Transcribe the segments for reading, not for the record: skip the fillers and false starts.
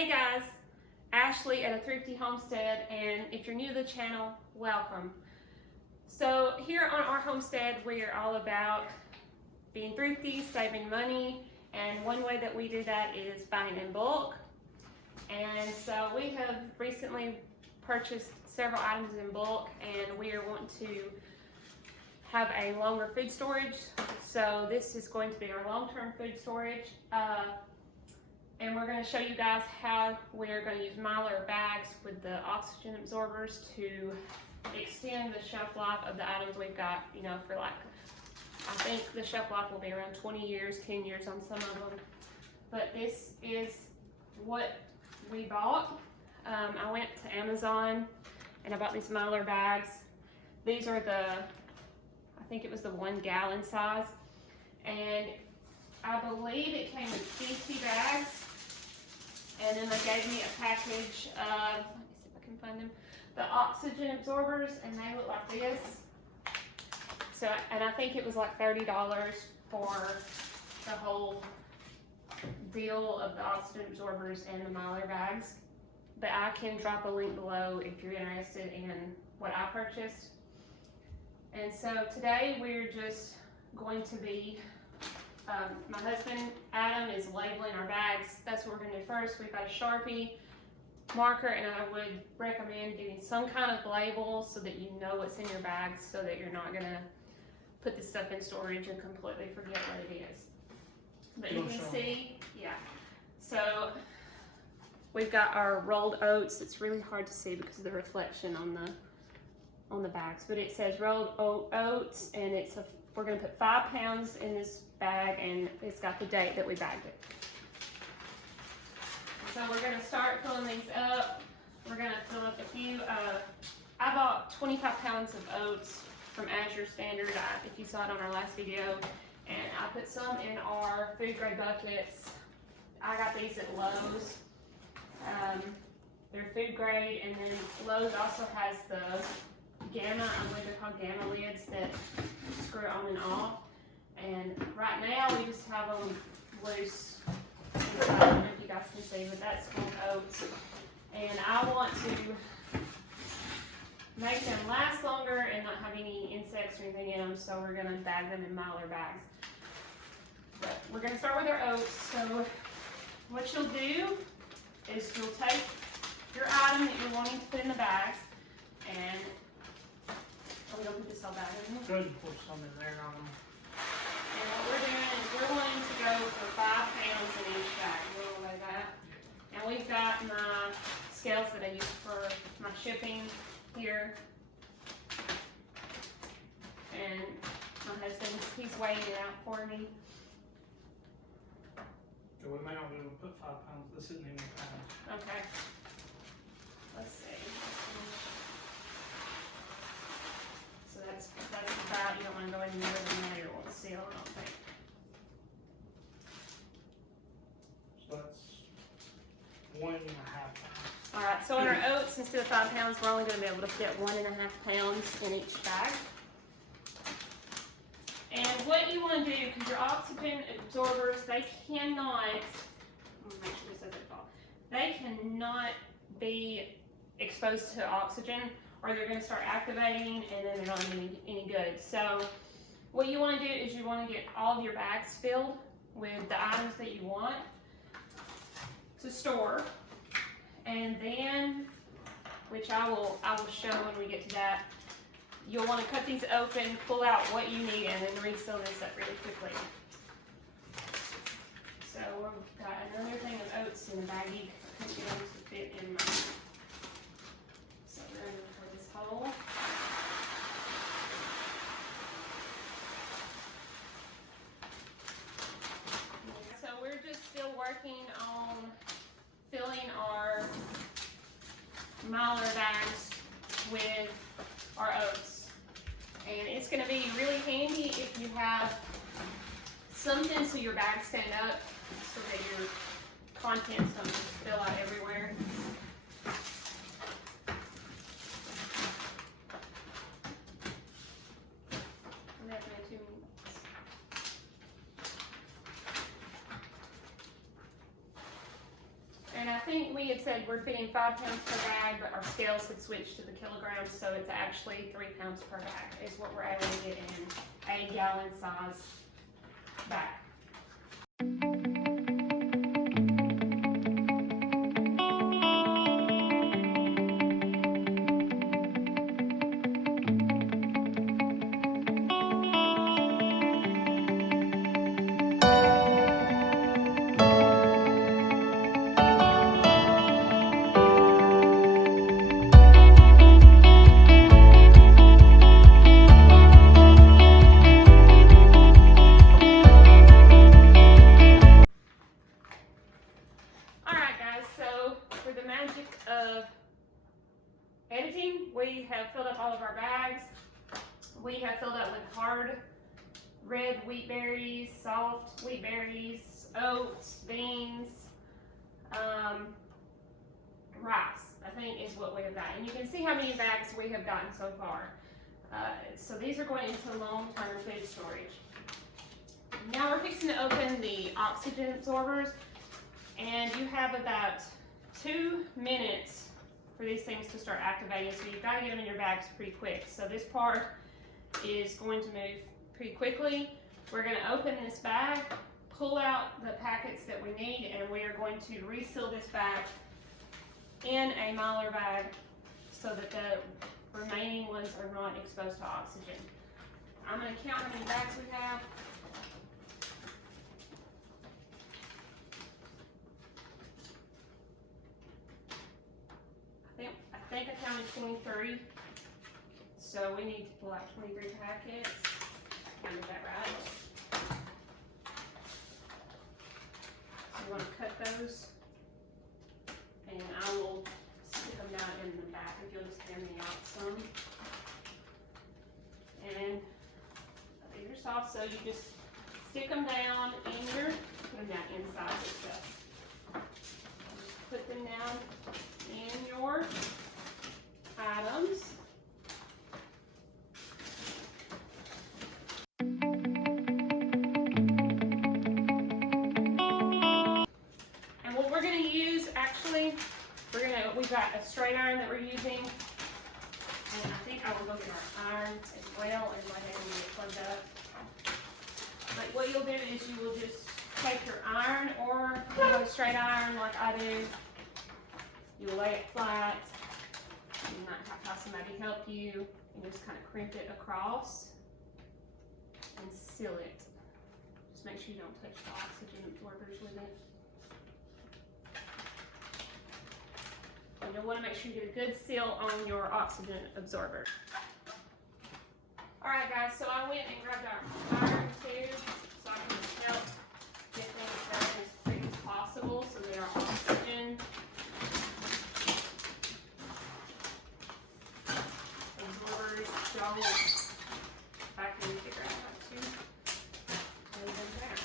Hey guys, Ashley at A Thrifty Homestead, and if you're new to the channel, welcome. So here on our homestead, we are all about being thrifty, saving money, and one way that we do that is buying in bulk. And so we have recently purchased several items in bulk, and we are wanting to have a longer food storage. So this is going to be our long-term food storage. And we're going to show you guys how we're going to use Mylar bags with the oxygen absorbers to extend the shelf life of the items we've got, you know, for like, I think the shelf life will be around 20 years, 10 years on some of them. But this is what we bought. I went to Amazon and I bought these Mylar bags. These are I think it was the 1 gallon size. And I believe it came in 50 bags. And then they gave me a package of, let me see if I can find them, the oxygen absorbers, and they look like this. So, and I think it was like $30 for the whole deal of the oxygen absorbers and the Mylar bags. But I can drop a link below if you're interested in what I purchased. And so today we're just going to be my husband, Adam, is labeling our bags. That's what we're going to do first. We've got a Sharpie marker, and I would recommend getting some kind of label so that you know what's in your bags, so that you're not going to put this stuff in storage and completely forget what it is. But you can see, yeah. So we've got our rolled oats. It's really hard to see because of the reflection on the bags, but it says rolled oats, and we're going to put 5 pounds in this bag, and it's got the date that we bagged it. So we're going to start filling these up. We're going to fill up a few. I bought 25 pounds of oats from Azure Standard, if you saw it on our last video, and I put some in our food grade buckets. I got these at Lowe's. They're food grade, and then Lowe's also has the Gamma, I believe they're called Gamma lids that screw on and off. And right now we just have them loose inside. I don't know if you guys can see, but that's full of oats. And I want to make them last longer and not have any insects or anything in them, so we're going to bag them in Mylar bags. But we're going to start with our oats. So what you'll do is you'll take your item that you're wanting to put in the bags, and we don't put this all back in. Good to put some in there on them. And what we're doing is we're wanting to go for 5 pounds in each bag. We'll weigh that. And we've got my scales that I use for my shipping here. And my husband, he's weighing it out for me. So we may not be able to put 5 pounds. This isn't even pounds. Okay. Let's see. So that's about, you don't want to go any more than that, or we'll seal, I don't think. So that's 1.5 pounds. Alright, so in our oats, instead of 5 pounds, we're only going to be able to fit 1.5 pounds in each bag. And what you want to do, because your oxygen absorbers, they cannot, I'm going to make sure this doesn't fall, they cannot be exposed to oxygen, or they're going to start activating, and then they're not any good. So what you want to do is you want to get all of your bags filled with the items that you want to store, and then, which I will show when we get to that, you'll want to cut these open, pull out what you need, and then reseal this up really quickly. So we've got another thing of oats in the baggie. I couldn't get them to fit in my. So we're going to pour this hole. So we're just still working on filling our Mylar bags with our oats. And it's going to be really handy if you have something so your bags stand up, so that your contents don't just spill out everywhere. think we had said we're fitting 5 pounds per bag, but our scales had switched to the kilograms, so it's actually 3 pounds per bag is what we're able to get in a gallon size bag. Of editing, we have filled up all of our bags. We have filled up with hard red wheat berries, soft wheat berries, oats, beans, rice, I think is what we have gotten. And you can see how many bags we have gotten so far. So these are going into long-term food storage. Now we're fixing to open the oxygen absorbers, and you have about 2 minutes for these things to start activating, so you've got to get them in your bags pretty quick. So this part is going to move pretty quickly. We're going to open this bag, pull out the packets that we need, and we are going to reseal this bag in a Mylar bag so that the remaining ones are not exposed to oxygen. I'm going to count how many bags we have. I think I counted 23, so we need to pull out 23 packets. Did I get that right? So you want to cut those, and I will stick them down in the back if you'll just hand me out some. And these are soft, so you just stick them down in your, put them down inside the stuff. Put them down in your items. And what we're going to use, actually, we've got a straight iron that we're using, and I think I will go get our iron as well and go ahead and get it plugged up. But what you'll do is you will just take your iron, or a straight iron like I do. You'll lay it flat. You might have to have somebody help you, and just kind of crimp it across and seal it. Just make sure you don't touch the oxygen absorbers with it. And you'll want to make sure you get a good seal on your oxygen absorber. Alright guys, so I went and grabbed our iron too, so I can just help get things done as quick as possible so that our oxygen absorbers don't, if I can figure out how to lay them down.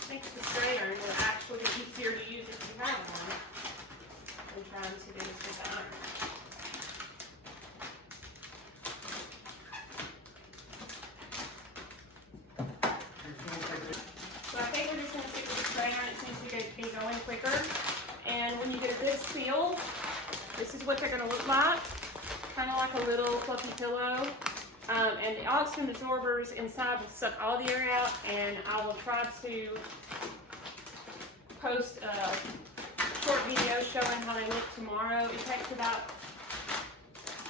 I think the straight iron will actually be easier to use if you have one than trying to do this with the iron. So I think we're just going to stick with the straight iron. It seems to be going quicker. And when you get a good seal, this is what they're going to look like. Kind of like a little fluffy pillow. And the oxygen absorbers inside will suck all the air out, and I will try to post a short video showing how they look tomorrow. It takes about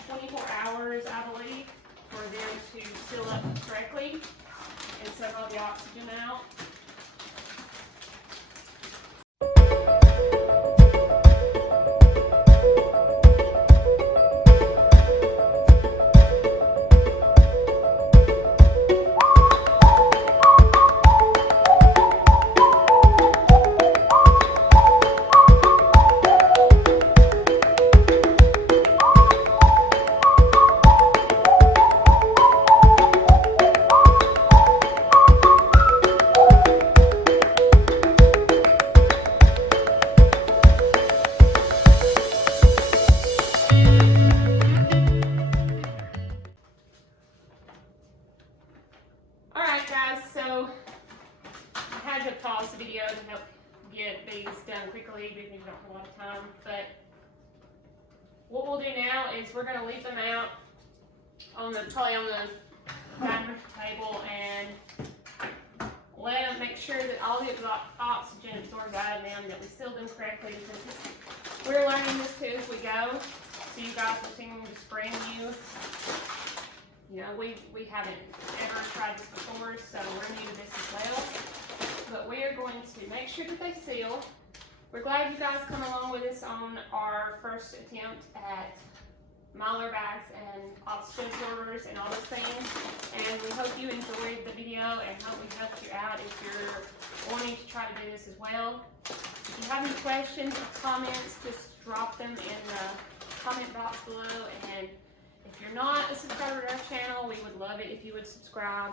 24 hours, I believe, for them to seal up correctly and suck all the oxygen out. get these done quickly even if you don't have a lot of time. But what we'll do now is we're going to leave them out on the probably on the dining room table and let them make sure that all the oxygen absorbs out of them, that we seal them correctly, because we're learning this too as we go. So you guys are seeing this brand new. You know, we haven't ever tried this before, so we're new to this as well. But we are going to make sure that they seal. We're glad you guys come along with us on our first attempt at Mylar bags and oxygen absorbers and all those things. And we hope you enjoyed the video and hope we helped you out if you're wanting to try to do this as well. If you have any questions or comments, just drop them in the comment box below. And if you're not a subscriber to our channel, we would love it if you would subscribe.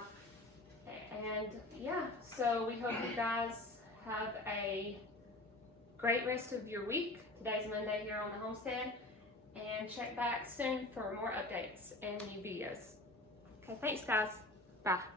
And yeah, so we hope you guys have a great rest of your week. Today's Monday here on the homestead. And check back soon for more updates and new videos. Okay, thanks guys. Bye.